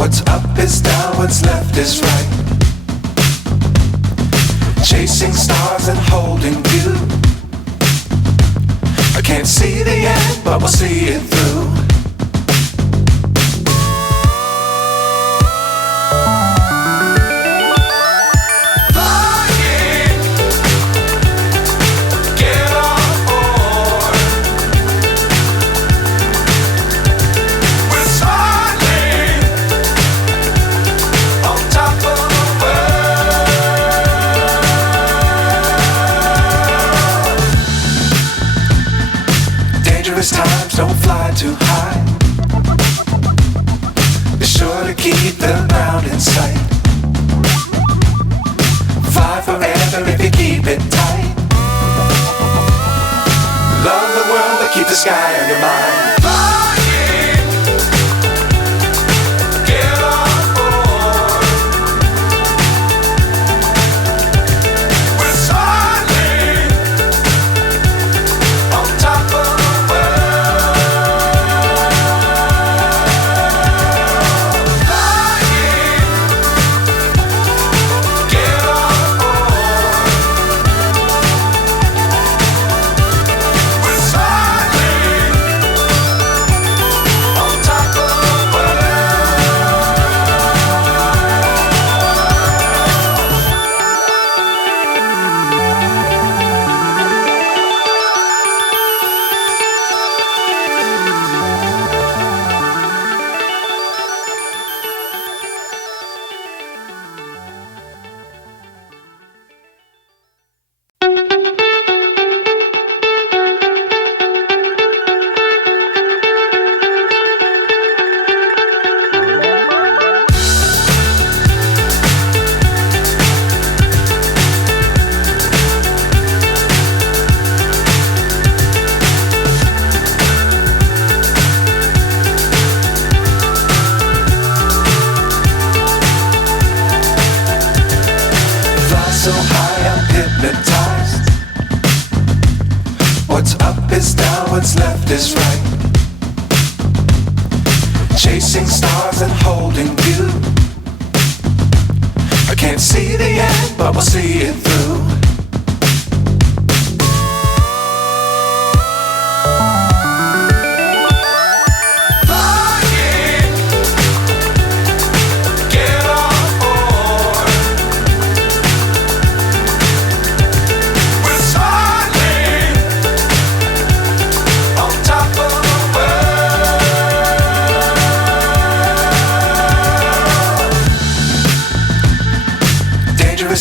What's up is down, what's left is right. Chasing stars and holding you. I can't see the end, but we'll see it through. Times don't fly too high. Be sure to keep the ground in sight. Fly forever if you keep it tight. Love the world but keep the sky on your mind. So high I'm hypnotized. What's up is down, what's left is right. Chasing stars and holding you. I can't see the end, but we'll see it through.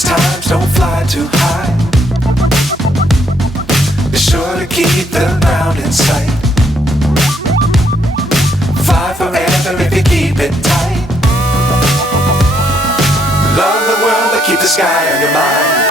Times don't fly too high. Be sure to keep the ground in sight. Fly forever if you keep it tight. Love the world but keep the sky on your mind.